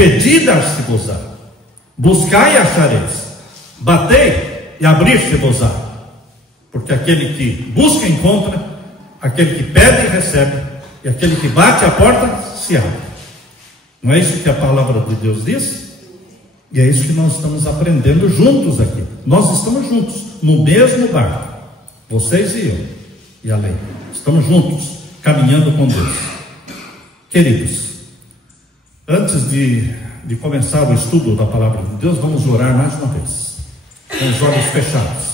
Pedi, dar-se-vos-á. Buscai e achareis. Batei e abrir-se-vos-á. Porque aquele que busca encontra, aquele que pede recebe, e aquele que bate a porta se abre. Não é isso que a palavra de Deus diz? E é isso que nós estamos aprendendo juntos aqui. Nós estamos juntos, no mesmo barco. Vocês e eu, e a lei. Estamos juntos, caminhando com Deus. Queridos, antes de começar o estudo da palavra de Deus, vamos orar mais uma vez, com os olhos fechados.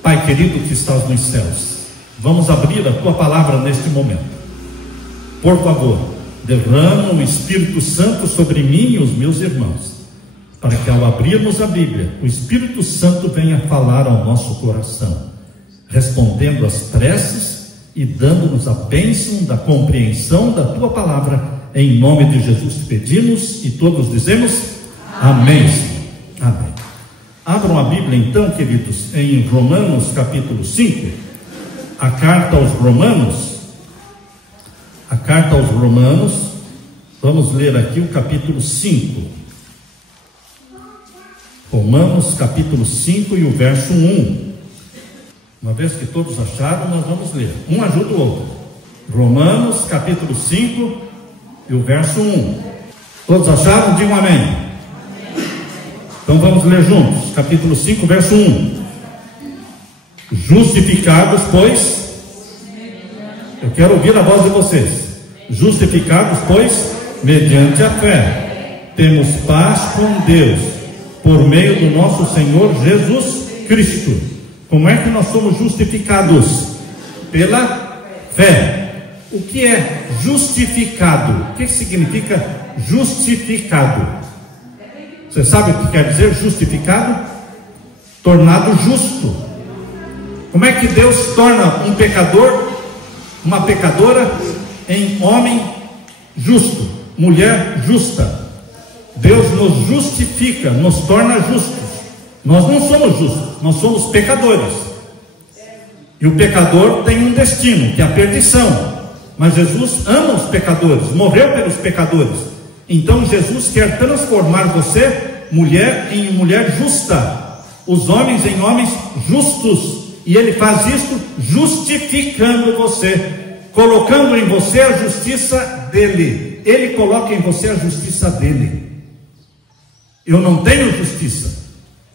Pai querido que estás nos céus, vamos abrir a tua palavra neste momento. Por favor, derrama o Espírito Santo sobre mim e os meus irmãos, para que ao abrirmos a Bíblia, o Espírito Santo venha falar ao nosso coração, respondendo às preces e dando-nos a bênção da compreensão da tua palavra. Em nome de Jesus te pedimos, e todos dizemos amém. Amém. Abram a Bíblia então, queridos, em Romanos capítulo 5, a carta aos Romanos. A carta aos Romanos, vamos ler aqui o capítulo 5. Romanos capítulo 5 e o verso 1. Uma vez que todos acharam, nós vamos ler. Um ajuda o outro. Romanos capítulo 5 e o verso 1. Todos acharam? Digam amém. Então vamos ler juntos. Capítulo 5, verso 1. Justificados, pois... Eu quero ouvir a voz de vocês. Justificados, pois, mediante a fé, temos paz com Deus, por meio do nosso Senhor Jesus Cristo. Como é que nós somos justificados? Pela fé. O que é justificado? O que significa justificado? Você sabe o que quer dizer justificado? Tornado justo. Como é que Deus torna um pecador, uma pecadora, em homem justo, mulher justa? Deus nos justifica, nos torna justos. Nós não somos justos, nós somos pecadores. E o pecador tem um destino, que é a perdição. Mas Jesus ama os pecadores, morreu pelos pecadores. Então Jesus quer transformar você, mulher, em mulher justa, os homens em homens justos. E Ele faz isso justificando você, colocando em você a justiça dele. Ele coloca em você a justiça dele. Eu não tenho justiça,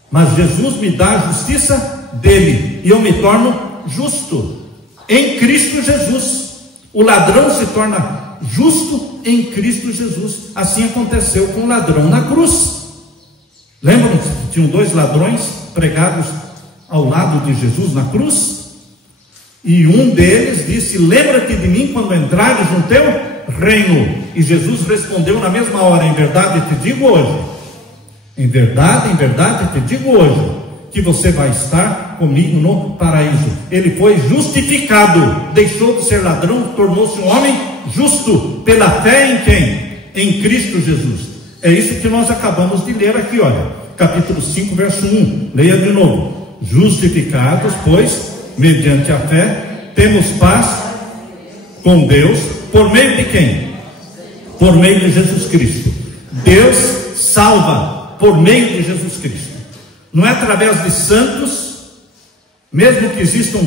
mas Jesus me dá a justiça dele, e eu me torno justo em Cristo Jesus. O ladrão se torna justo em Cristo Jesus. Assim aconteceu com o ladrão na cruz. Lembram que tinham dois ladrões pregados ao lado de Jesus na cruz? E um deles disse: lembra-te de mim quando entrares no teu reino. E Jesus respondeu na mesma hora: em verdade te digo hoje, em verdade te digo hoje, que você vai estar comigo no paraíso. Ele foi justificado, deixou de ser ladrão, tornou-se um homem justo, pela fé em quem? Em Cristo Jesus. É isso que nós acabamos de ler aqui, olha, capítulo 5, verso 1, leia de novo. Justificados, pois, mediante a fé, temos paz com Deus, por meio de quem? Por meio de Jesus Cristo. Deus salva por meio de Jesus Cristo. Não é através de santos, mesmo que existam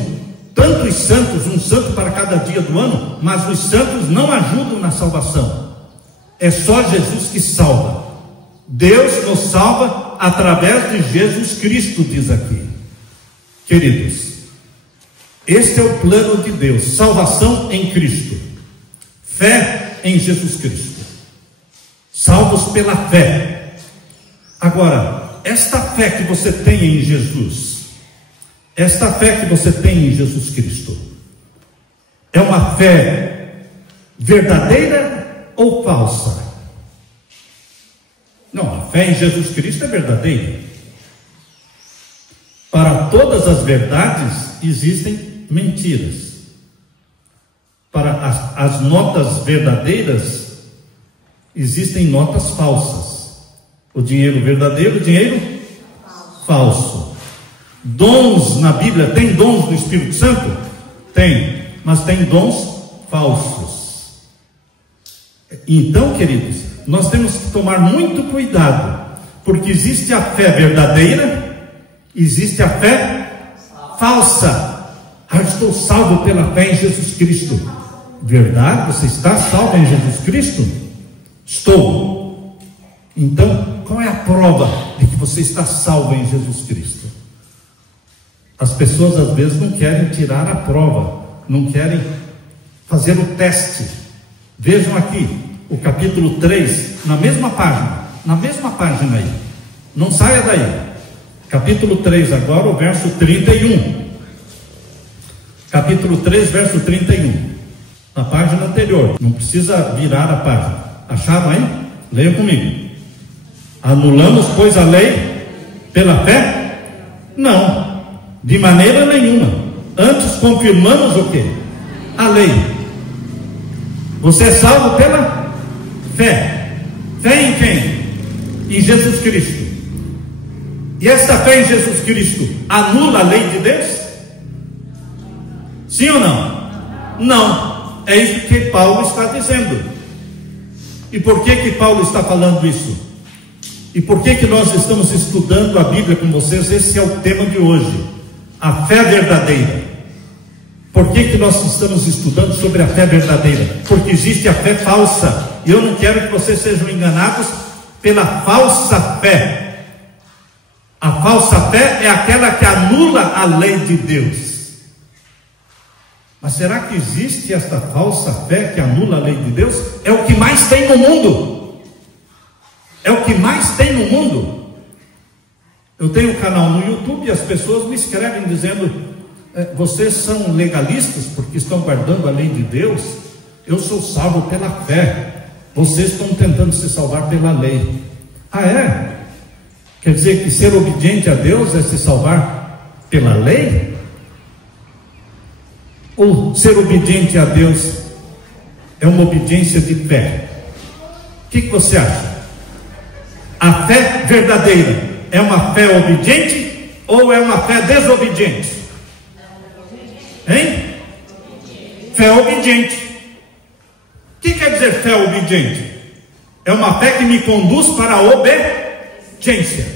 tantos santos, um santo para cada dia do ano, mas os santos não ajudam na salvação. É só Jesus que salva. Deus nos salva através de Jesus Cristo, diz aqui. Queridos, este é o plano de Deus: salvação em Cristo, fé em Jesus Cristo, salvos pela fé. Agora, esta fé que você tem em Jesus, esta fé que você tem em Jesus Cristo, é uma fé verdadeira ou falsa? Não, a fé em Jesus Cristo é verdadeira. Para todas as verdades existem mentiras. Para as notas verdadeiras existem notas falsas. O dinheiro verdadeiro, o dinheiro falso. Dons na Bíblia, tem dons do Espírito Santo? Tem, mas tem dons falsos. Então, queridos, nós temos que tomar muito cuidado, porque existe a fé verdadeira, existe a fé falsa. Estou salvo pela fé em Jesus Cristo. Verdade? Você está salvo em Jesus Cristo? Estou. Então, qual é a prova de que você está salvo em Jesus Cristo? As pessoas às vezes não querem tirar a prova, não querem fazer o teste. Vejam aqui, o capítulo 3, na mesma página aí. Não saia daí. Capítulo 3 agora, o verso 31. Capítulo 3, verso 31. Na página anterior. Não precisa virar a página. Acharam aí? Leia comigo. Anulamos, pois, a lei pela fé? Não, de maneira nenhuma. Antes confirmamos o quê? A lei. Você é salvo pela fé. Fé em quem? Em Jesus Cristo. E essa fé em Jesus Cristo anula a lei de Deus? Sim ou não? Não. É isso que Paulo está dizendo. E por que Paulo está falando isso? E por que nós estamos estudando a Bíblia com vocês? Esse é o tema de hoje. A fé verdadeira. Por que nós estamos estudando sobre a fé verdadeira? Porque existe a fé falsa. E eu não quero que vocês sejam enganados pela falsa fé. A falsa fé é aquela que anula a lei de Deus. Mas será que existe esta falsa fé que anula a lei de Deus? É o que mais tem no mundo. É o que mais tem no mundo. Eu tenho um canal no YouTube e as pessoas me escrevem dizendo: vocês são legalistas porque estão guardando a lei de Deus? Eu sou salvo pela fé. Vocês estão tentando se salvar pela lei. Ah, é? Quer dizer que ser obediente a Deus é se salvar pela lei? Ou ser obediente a Deus é uma obediência de fé? O que você acha? A fé verdadeira é uma fé obediente ou é uma fé desobediente? Hein? Fé obediente. O que quer dizer fé obediente? É uma fé que me conduz para a obediência.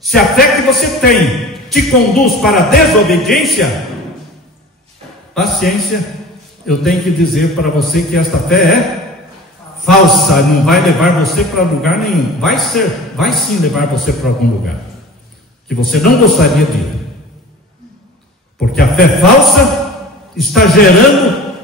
Se a fé que você tem te conduz para a desobediência, paciência, eu tenho que dizer para você que esta fé é falsa, não vai levar você para lugar nenhum. Vai sim levar você para algum lugar que você não gostaria de ir. Porque a fé falsa está gerando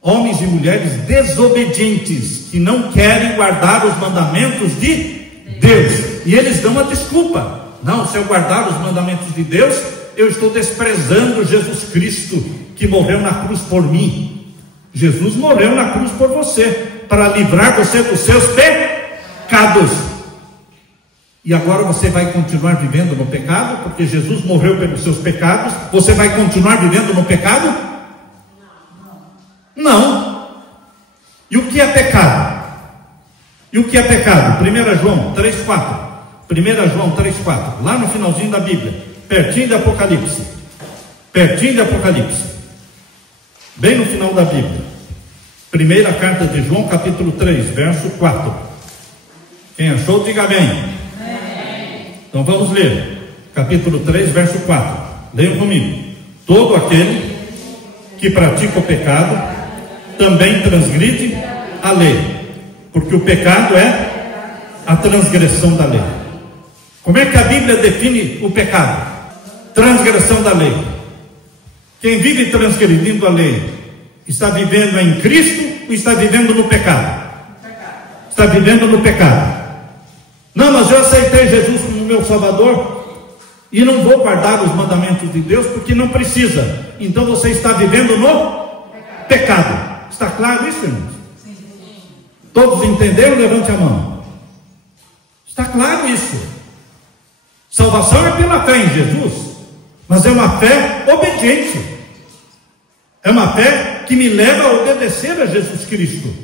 homens e mulheres desobedientes, que não querem guardar os mandamentos de Deus. E eles dão a desculpa: não, se eu guardar os mandamentos de Deus, eu estou desprezando Jesus Cristo, que morreu na cruz por mim. Jesus morreu na cruz por você, para livrar você dos seus pecados. E agora você vai continuar vivendo no pecado, porque Jesus morreu pelos seus pecados. Você vai continuar vivendo no pecado? Não. E o que é pecado? E o que é pecado? 1 João 3,4. 1 João 3,4. Lá no finalzinho da Bíblia, pertinho de Apocalipse. Pertinho de Apocalipse. Bem no final da Bíblia. Primeira carta de João, capítulo 3, verso 4. Quem achou, diga amém. Então vamos ler, capítulo 3, verso 4. Leiam comigo. Todo aquele que pratica o pecado também transgride a lei, porque o pecado é a transgressão da lei. Como é que a Bíblia define o pecado? Transgressão da lei. Quem vive transgredindo a lei está vivendo em Cristo ou está vivendo no pecado? Está vivendo no pecado. Não, mas eu aceitei Jesus como meu Salvador e não vou guardar os mandamentos de Deus porque não precisa. Então você está vivendo no pecado. Está claro isso, irmãos? Todos entenderam? Levante a mão. Está claro isso. Salvação é pela fé em Jesus, mas é uma fé obediente. É uma fé que me leva a obedecer a Jesus Cristo.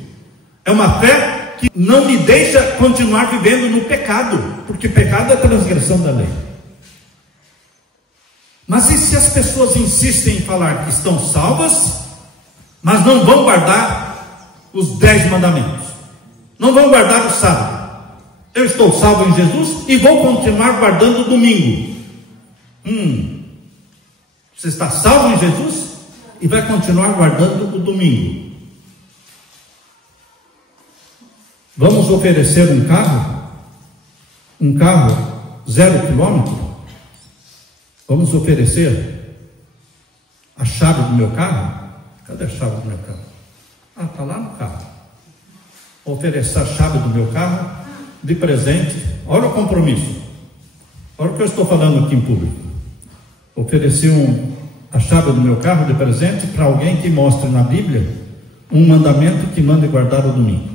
É uma fé que não me deixa continuar vivendo no pecado, porque pecado é transgressão da lei. Mas e se as pessoas insistem em falar que estão salvas, mas não vão guardar os 10 mandamentos? não vão guardar o sábado. Eu estou salvo em Jesus e vou continuar guardando o domingo. Você está salvo em Jesus e vai continuar guardando o domingo. Vamos oferecer um carro 0 quilômetro? Vamos oferecer a chave do meu carro? Cadê a chave do meu carro? Está lá no carro. Oferecer a chave do meu carro de presente. Olha o compromisso. Olha o que eu estou falando aqui em público. Oferecer a chave do meu carro de presente para alguém que mostre na Bíblia um mandamento que manda guardar o domingo.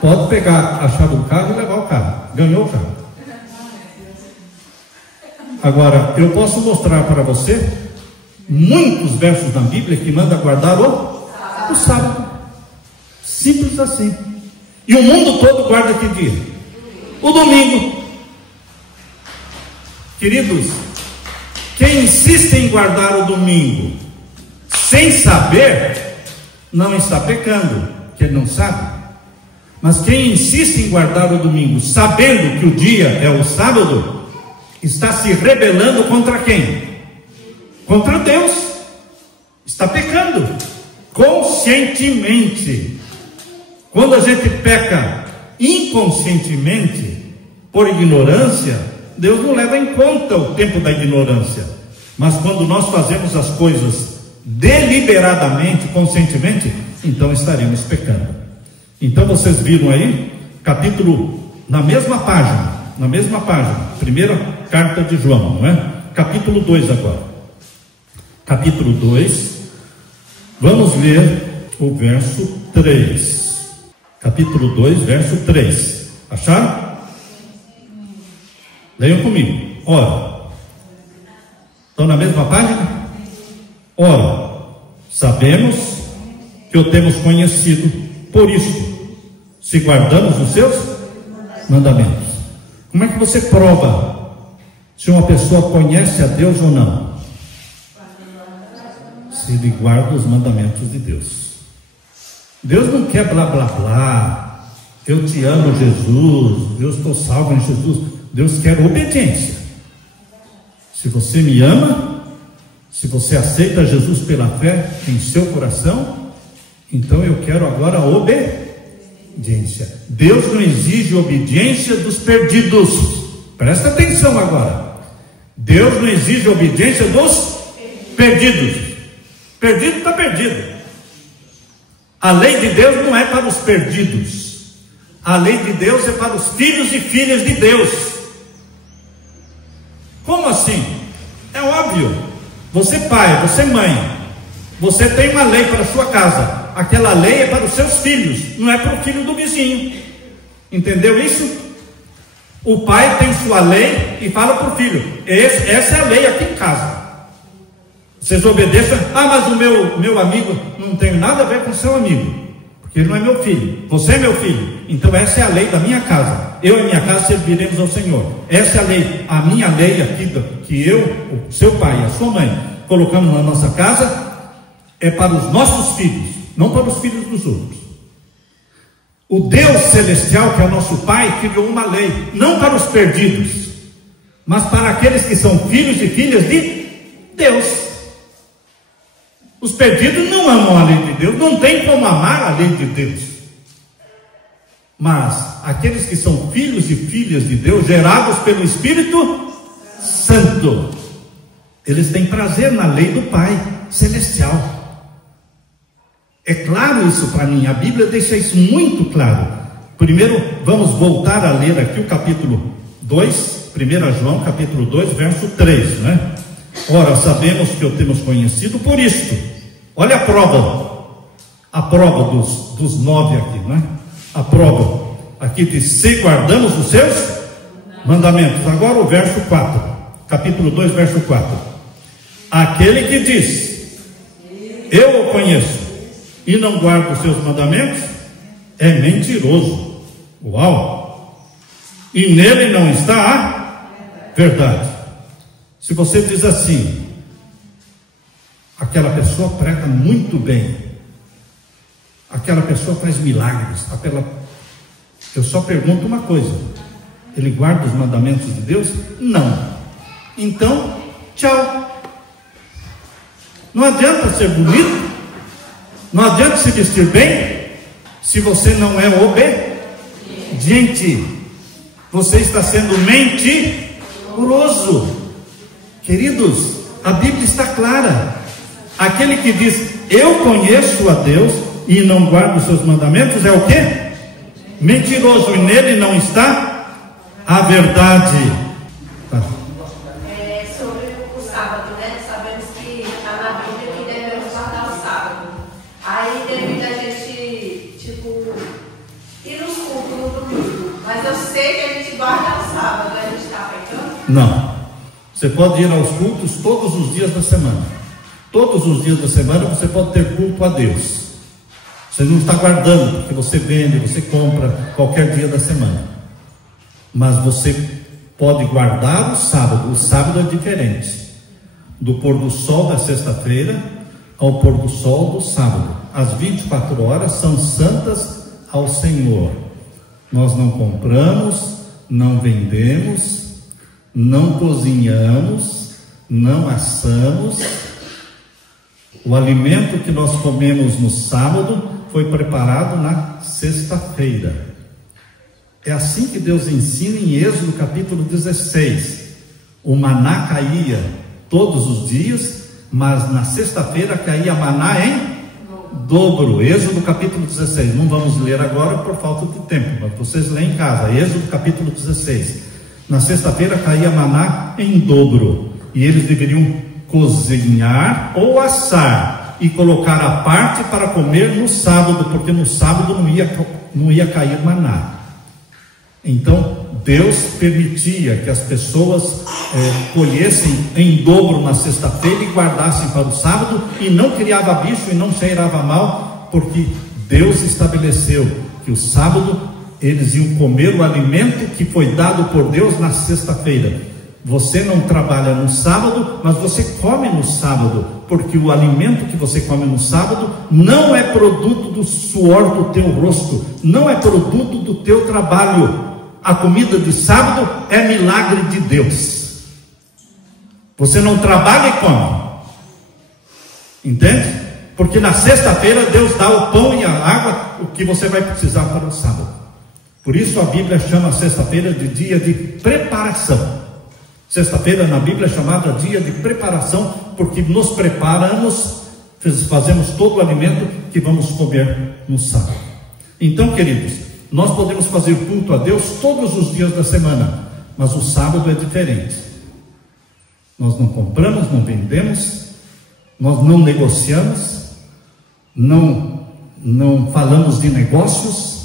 Pode pegar a chave do carro e levar o carro. Ganhou o carro. Agora, eu posso mostrar para você muitos versos na Bíblia que manda guardar o sábado. Simples assim. E o mundo todo guarda que dia? O domingo. Queridos, quem insiste em guardar o domingo sem saber, não está pecando, que ele não sabe. Mas quem insiste em guardar o domingo sabendo que o dia é o sábado, está se rebelando contra quem? Contra Deus. Está pecando conscientemente. Quando a gente peca inconscientemente, por ignorância, Deus não leva em conta o tempo da ignorância. Mas quando nós fazemos as coisas deliberadamente, conscientemente, então estaremos pecando. Então vocês viram aí, capítulo, na mesma página, primeira carta de João, não é? Capítulo 2 agora. Capítulo 2, vamos ler o verso 3. Capítulo 2, verso 3. Acharam? Leiam comigo. Ora, estão na mesma página? Ora, sabemos que o temos conhecido, por isso, se guardamos os seus mandamentos. Como é que você prova se uma pessoa conhece a Deus ou não? Se ele guarda os mandamentos de Deus. Deus não quer blá blá blá. Eu te amo, Jesus. Eu estou salvo em Jesus. Deus quer obediência. Se você me ama, se você aceita Jesus pela fé em seu coração, então eu quero agora obediência. Deus não exige obediência dos perdidos. Presta atenção agora. Deus não exige obediência dos perdidos. Perdido está perdido. A lei de Deus não é para os perdidos. A lei de Deus é para os filhos e filhas de Deus. Como assim? É óbvio. Você pai, você mãe, você tem uma lei para a sua casa. Aquela lei é para os seus filhos, não é para o filho do vizinho. Entendeu isso? O pai tem sua lei e fala para o filho: essa é a lei aqui em casa. Vocês obedeçam. Mas o meu amigo, não tem nada a ver com o seu amigo, porque ele não é meu filho. Você é meu filho. Então essa é a lei da minha casa. Eu e minha casa serviremos ao Senhor. Essa é a lei. A minha lei aqui, que eu, o seu pai e a sua mãe colocamos na nossa casa, é para os nossos filhos, não para os filhos dos outros. O Deus celestial, que é o nosso Pai, criou uma lei, não para os perdidos, mas para aqueles que são filhos e filhas de Deus. Os perdidos não amam a lei de Deus, não tem como amar a lei de Deus. Mas aqueles que são filhos e filhas de Deus, gerados pelo Espírito Santo, eles têm prazer na lei do Pai celestial. É claro isso para mim, a Bíblia deixa isso muito claro. Primeiro, vamos voltar a ler aqui o capítulo 2, 1 João, capítulo 2, verso 3, né? Ora, sabemos que o temos conhecido por isto. Olha a prova dos 9 aqui, né? A prova aqui diz: se guardamos os seus mandamentos. Agora o verso 4, capítulo 2, verso 4. Aquele que diz: eu o conheço, e não guarda os seus mandamentos, é mentiroso. Uau! E nele não está a verdade. Se você diz assim: aquela pessoa prega muito bem, aquela pessoa faz milagres. Eu só pergunto uma coisa: ele guarda os mandamentos de Deus? Não. Então, tchau. Não adianta ser bonito, não adianta se vestir bem, se você não é obediente. Você está sendo mentiroso. Queridos, a Bíblia está clara. Aquele que diz, eu conheço a Deus e não guarda os seus mandamentos, é o quê? Mentiroso, e nele não está a verdade. Tá. Sobre o sábado, né? Sabemos que está na Bíblia que devemos guardar o sábado. Aí devido a gente, ir nos cultos no domingo. Mas eu sei que a gente guarda o sábado, a gente está pecando? Não. Você pode ir aos cultos todos os dias da semana. Todos os dias da semana você pode ter culto a Deus. Você não está guardando, porque você vende, você compra qualquer dia da semana. Mas você pode guardar o sábado. O sábado é diferente. Do pôr do sol da sexta-feira ao pôr do sol do sábado. As 24 horas são santas ao Senhor. Nós não compramos, não vendemos, não cozinhamos, não assamos. O alimento que nós comemos no sábado foi preparado na sexta-feira. É assim que Deus ensina em Êxodo capítulo 16. O maná caía todos os dias, mas na sexta-feira caía maná em dobro. Êxodo capítulo 16. Não vamos ler agora por falta de tempo, mas vocês leem em casa. Êxodo capítulo 16. Na sexta-feira caía maná em dobro, e eles deveriam cozinhar ou assar e colocar à parte para comer no sábado, porque no sábado não ia cair maná. Então Deus permitia que as pessoas colhessem em dobro na sexta-feira e guardassem para o sábado, e não criava bicho e não cheirava mal, porque Deus estabeleceu que o sábado eles iam comer o alimento que foi dado por Deus na sexta-feira. Você não trabalha no sábado, mas você come no sábado, porque o alimento que você come no sábado não é produto do suor do teu rosto, não é produto do teu trabalho. A comida de sábado é milagre de Deus. Você não trabalha e come, entende? Porque na sexta-feira Deus dá o pão e a água, o que você vai precisar para o sábado. Por isso a Bíblia chama a sexta-feira de dia de preparação. Sexta-feira na Bíblia é chamada dia de preparação, porque nos preparamos, fazemos todo o alimento que vamos comer no sábado. Então, queridos, nós podemos fazer culto a Deus todos os dias da semana, mas o sábado é diferente. Nós não compramos, não vendemos, nós não negociamos, não falamos de negócios,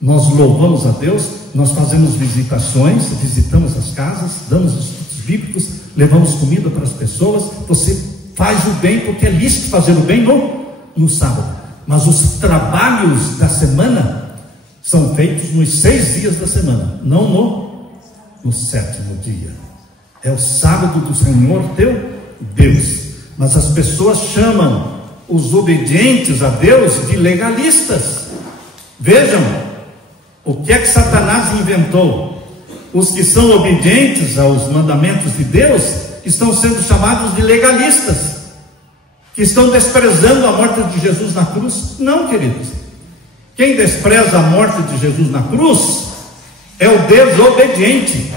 nós louvamos a Deus, nós fazemos visitações, visitamos as casas, damos estudos bíblicos, levamos comida para as pessoas. Você faz o bem, porque é lícito fazer o bem no sábado, mas os trabalhos da semana são feitos nos 6 dias da semana, não no 7º dia. É o sábado do Senhor teu Deus. Mas as pessoas chamam os obedientes a Deus de legalistas. Vejam o que é que Satanás inventou. Os que são obedientes aos mandamentos de Deus estão sendo chamados de legalistas, que estão desprezando a morte de Jesus na cruz. Não, queridos. Quem despreza a morte de Jesus na cruz é o desobediente.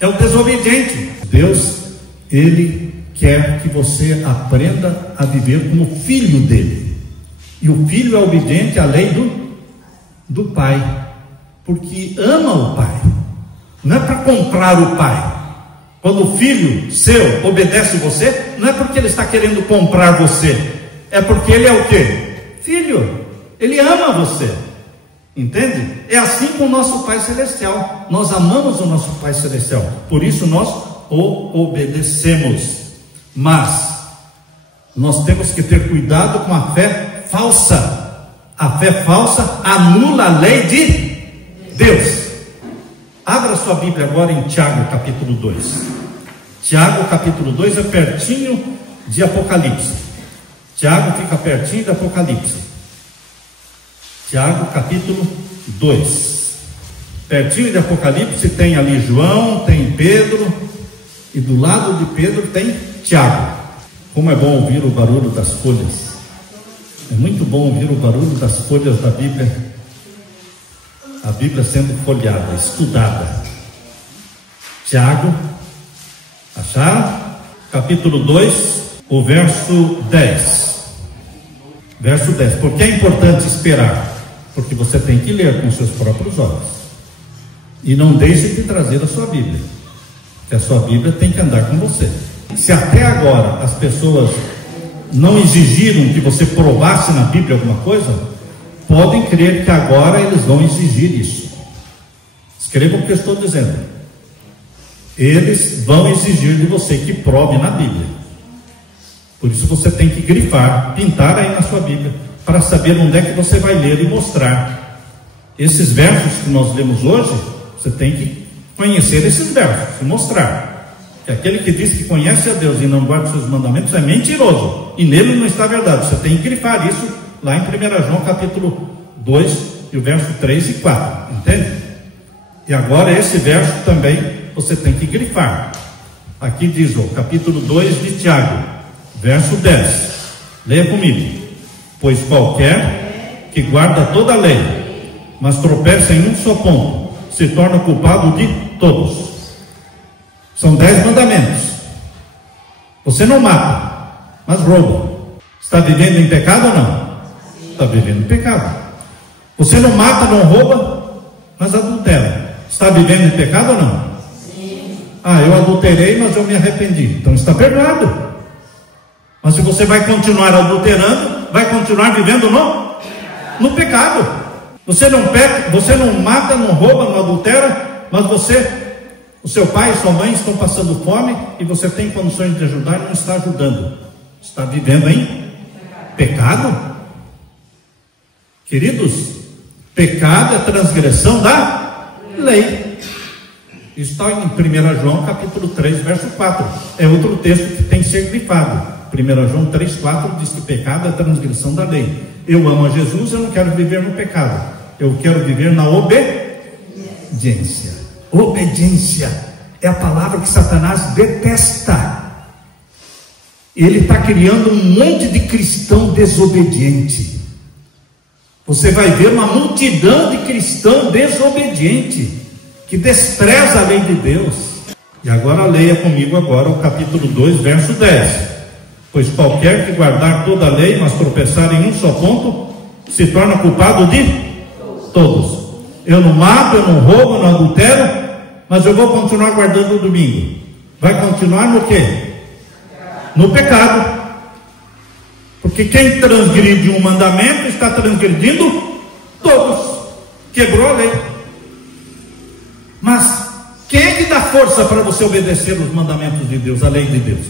É o desobediente. Deus, Ele quer que você aprenda a viver como filho dele. E o filho é obediente à lei do pai, porque ama o pai. Não é para comprar o pai. Quando o filho seu obedece você, não é porque ele está querendo comprar você, é porque ele é o quê? Filho. Ele ama você, entende? É assim com o nosso Pai Celestial. Nós amamos o nosso Pai Celestial, por isso nós o obedecemos. Mas nós temos que ter cuidado com a fé falsa. A fé falsa anula a lei de Deus. Abra sua Bíblia agora em Tiago capítulo 2. Tiago capítulo 2 é pertinho de Apocalipse. Tiago fica pertinho de Apocalipse. Tiago, capítulo 2. Pertinho de Apocalipse tem ali João, tem Pedro, e do lado de Pedro tem Tiago. Como é bom ouvir o barulho das folhas. É muito bom ouvir o barulho das folhas da Bíblia. A Bíblia sendo folheada, estudada. Tiago, acharam? Capítulo 2, o verso 10. Verso 10. Por que é importante esperar? Porque você tem que ler com seus próprios olhos. E não deixe de trazer a sua Bíblia, que a sua Bíblia tem que andar com você. Se até agora as pessoas não exigiram que você provasse na Bíblia alguma coisa, podem crer que agora eles vão exigir isso. Escrevam o que eu estou dizendo. Eles vão exigir de você que prove na Bíblia. Por isso você tem que grifar, pintar aí na sua Bíblia, para saber onde é que você vai ler e mostrar. Esses versos que nós lemos hoje, você tem que conhecer esses versos e mostrar que aquele que diz que conhece a Deus e não guarda os seus mandamentos é mentiroso, e nele não está a verdade. Você tem que grifar isso lá em 1 João capítulo 2 e o verso 3 e 4, entende? E agora esse verso também você tem que grifar. Aqui diz o capítulo 2 de Tiago, verso 10, leia comigo: pois qualquer que guarda toda a lei, mas tropeça em um só ponto, se torna culpado de todos. São 10 mandamentos. Você não mata, mas rouba. Está vivendo em pecado ou não? Está vivendo em pecado. Você não mata, não rouba, mas adultera. Está vivendo em pecado ou não? Sim. Eu adulterei, mas eu me arrependi. Então está perdoado. Mas se você vai continuar adulterando, vai continuar vivendo no pecado. Você não peca, você não mata, não rouba, não adultera, mas o seu pai e sua mãe estão passando fome e você tem condições de ajudar e não está ajudando. Está vivendo em pecado? Queridos, pecado é transgressão da lei. Isso está em 1 João capítulo 3, verso 4. É outro texto que tem que ser grifado. 1 João 3, 4 diz que pecado é transgressão da lei. Eu amo a Jesus, eu não quero viver no pecado. Eu quero viver na obediência. Obediência é a palavra que Satanás detesta. Ele está criando um monte de cristão desobediente. Você vai ver uma multidão de cristão desobediente, que despreza a lei de Deus. E agora leia comigo agora o capítulo 2, verso 10. Pois qualquer que guardar toda a lei, mas tropeçar em um só ponto, se torna culpado de todos. Eu não mato, eu não roubo, eu não adultero, mas eu vou continuar guardando o domingo. Vai continuar no quê? No pecado. Porque quem transgride um mandamento está transgredindo todos. Quebrou a lei. Mas quem é que dá força para você obedecer os mandamentos de Deus, a lei de Deus?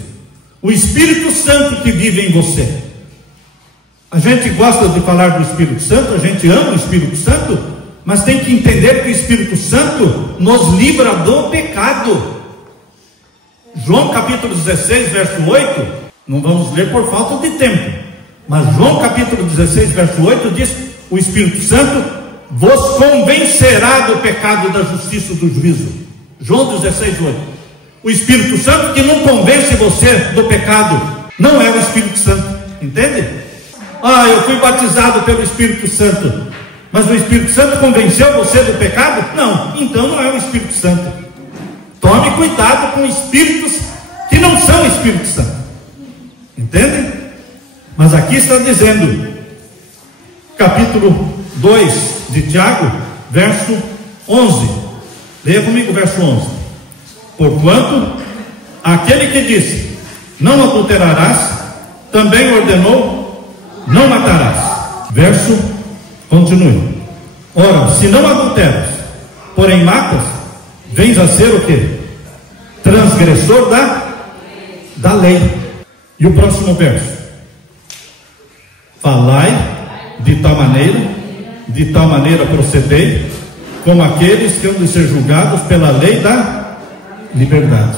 O Espírito Santo que vive em você. A gente gosta de falar do Espírito Santo, a gente ama o Espírito Santo, mas tem que entender que o Espírito Santo nos livra do pecado. João capítulo 16, verso 8, não vamos ler por falta de tempo, mas João capítulo 16, verso 8 diz: o Espírito Santo vos convencerá do pecado, da justiça e do juízo. João 16, 8. O Espírito Santo que não convence você do pecado não é o Espírito Santo, entende? Eu fui batizado pelo Espírito Santo, mas o Espírito Santo convenceu você do pecado? Não, então não é o Espírito Santo. Tome cuidado com espíritos que não são Espírito Santo, entende? Mas aqui está dizendo, capítulo 2 de Tiago, verso 11. Leia comigo o verso 11. Porquanto aquele que disse: não adulterarás, também ordenou: não matarás. Verso, continue. Ora, se não adulteras, porém matas, vens a ser o quê? Transgressor da lei. E o próximo verso: falai de tal maneira procedei, como aqueles que hão de ser julgados pela lei da liberdade.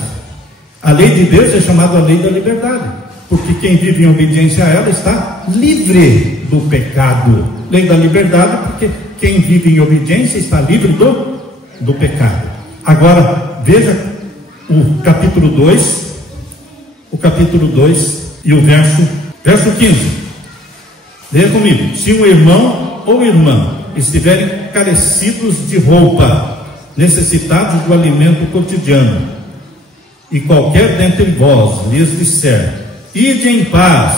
A lei de Deus é chamada a lei da liberdade, porque quem vive em obediência a ela está livre do pecado. Lei da liberdade, porque quem vive em obediência está livre do pecado. Agora, veja o capítulo 2, e o verso 15. Leia comigo. Se um irmão ou irmã estiverem carecidos de roupa, necessitados do alimento cotidiano, e qualquer dentre vós lhes disser: ide em paz,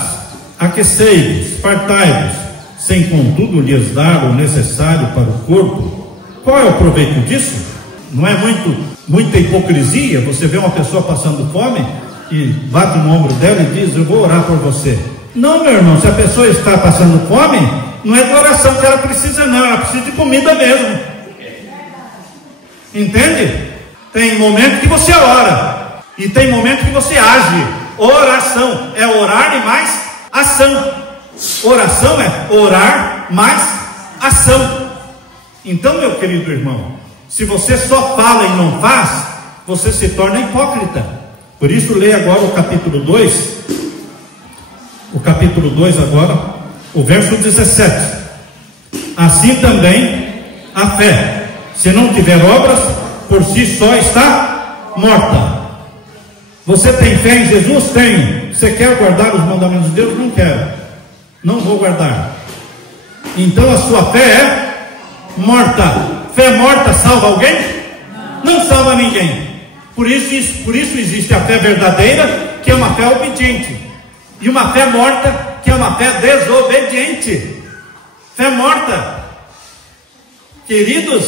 aquecei-vos, fartai-vos, sem contudo lhes dar o necessário para o corpo, qual é o proveito disso? Não é muita hipocrisia você vê uma pessoa passando fome e bate no ombro dela e diz: eu vou orar por você. Não, meu irmão, se a pessoa está passando fome, não é de oração que ela precisa, não, ela precisa de comida mesmo. Entende? Tem momento que você ora e tem momento que você age. Oração é orar e mais ação. Oração é orar mais ação. Então, meu querido irmão, se você só fala e não faz, você se torna hipócrita. Por isso, leia agora o capítulo 2. O capítulo 2 agora, o verso 17. Assim também a fé, se não tiver obras, por si só está morta. Você tem fé em Jesus? Tenho. Você quer guardar os mandamentos de Deus? Não quero. Não vou guardar. Então a sua fé é morta. Fé morta salva alguém? Não salva ninguém. Por isso existe a fé verdadeira, que é uma fé obediente, e uma fé morta, que é uma fé desobediente. Fé morta. Queridos,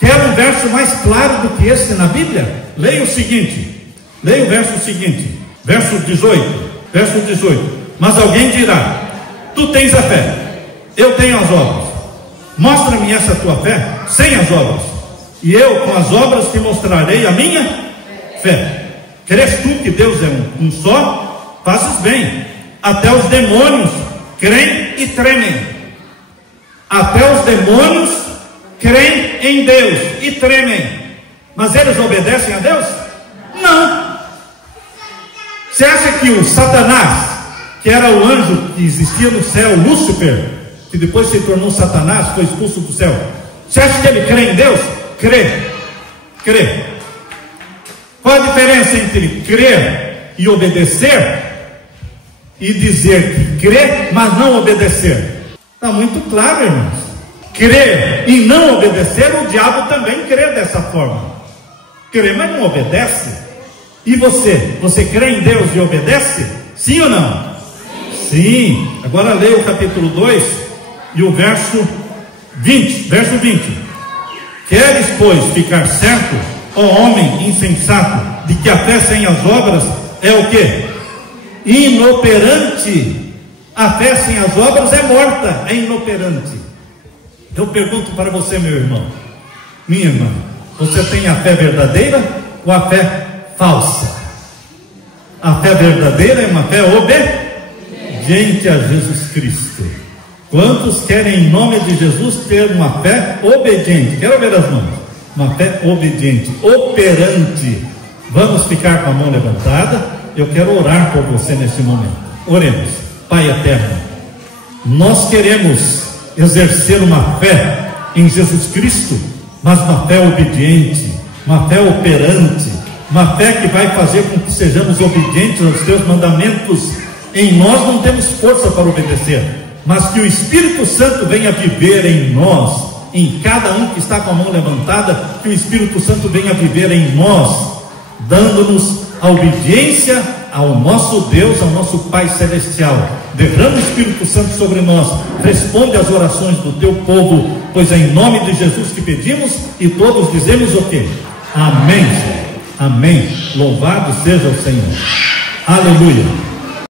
quer um verso mais claro do que esse na Bíblia? Leia o verso seguinte, verso 18. Mas alguém dirá: tu tens a fé, eu tenho as obras. Mostra-me essa tua fé sem as obras, e eu com as obras te mostrarei a minha fé. Crês tu que Deus é um só? Fazes bem. Até os demônios creem e tremem. Até os demônios creem em Deus e tremem. Mas eles obedecem a Deus? Não. Você acha que o Satanás, que era o anjo que existia no céu, Lúcifer, que depois se tornou Satanás, foi expulso do céu, você acha que ele crê em Deus? Crê. Qual a diferença entre crer e obedecer? E dizer que crê, mas não obedecer? Está muito claro, irmãos. Crer e não obedecer, o diabo também crê dessa forma. Crê, mas não obedece. E você crê em Deus e obedece? Sim ou não? Sim. Agora leia o capítulo 2 e o verso 20. Queres, pois, ficar certo, ó homem insensato, de que a fé sem as obras é o quê? Inoperante. A fé sem as obras é morta, é inoperante. Eu pergunto para você, meu irmão, minha irmã, você tem a fé verdadeira ou a fé falsa? A fé verdadeira é uma fé obediente a Jesus Cristo. Quantos querem, em nome de Jesus, ter uma fé obediente? Quero ver as mãos. Uma fé obediente, operante. Vamos ficar com a mão levantada. Eu quero orar por você nesse momento. Oremos. Pai eterno, nós queremos exercer uma fé em Jesus Cristo, mas uma fé obediente, uma fé operante, uma fé que vai fazer com que sejamos obedientes aos teus mandamentos. Em nós não temos força para obedecer, mas que o Espírito Santo venha viver em nós, em cada um que está com a mão levantada, que o Espírito Santo venha viver em nós, dando-nos a obediência ao nosso Deus, ao nosso Pai Celestial. Derrama o Espírito Santo sobre nós, responde às orações do teu povo, pois é em nome de Jesus que pedimos, e todos dizemos o quê? Amém. Amém. Louvado seja o Senhor. Aleluia.